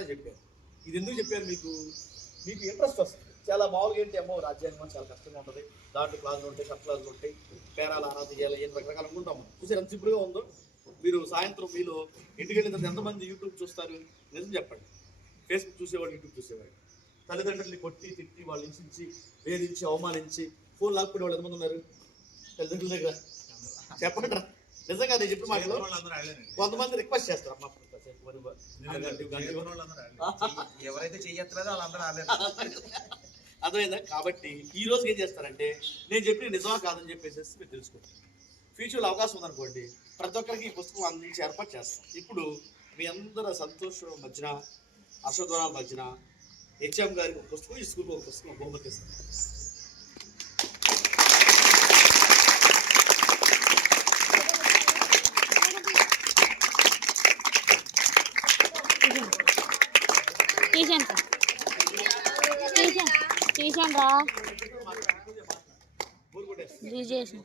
చెప్పారు. ఇది ఎందుకు చెప్పారు మీకు? మీకు ఇంట్రెస్ట్ వస్తుంది. చాలా మామూలుగా ఏంటి అమ్మో రాజ్యాంగం చాలా కష్టంగా ఉంటుంది. దాంట్లో క్లాసులు ఉంటాయి సబ్ క్లాసులు ఉంటాయి. పేరాలు ఆరాధ చేయాలి ఏం రకరకాలు అనుకుంటాం చూసారు ఎంత సింపుల్గా ఉందో? మీరు సాయంత్రం మీలో ఇంటికి వెళ్ళిన తర్వాత ఎంతమంది యూట్యూబ్ చూస్తారు? నిజం చెప్పండి. ఫేస్బుక్ చూసేవాడు యూట్యూబ్ చూసేవాడు. తల్లిదండ్రుల్ని కొట్టి తిట్టి వాళ్ళు హింసించి వేధించి అవమానించి ఫోన్ లాక్కునే వాళ్ళు ఎంతమంది ఉన్నారు? తల్లిదండ్రుల దగ్గర చెప్పండి నిజంగా నేను చెప్పిన మాటలు కొంతమంది రిక్వెస్ట్ చేస్తారు అమ్మ. ఎవరైతే చెయ్యట్లేదో వాళ్ళందరూ ఆలేదు అర్థమైందా? కాబట్టి ఈ రోజు ఏం చేస్తారంటే నేను చెప్పిన నిజమా కాదని చెప్పేసి మీరు తెలుసుకుంటారు ఫ్యూచర్లో అవకాశం ఉందనుకోండి ప్రతి ఒక్కరికి ఈ పుస్తకం అందించి ఏర్పాటు చేస్తాం. ఇప్పుడు మీ అందరూ సంతోషం మధ్యన హర్షధ్వరాల మధ్యన హెచ్ఎం గారికి ఒక పుస్తకం ఈ స్కూల్కి ఒక పుస్తకం బహుమతి ఇస్తాం తీసాను తీసాను తీసాను రా. చేసాను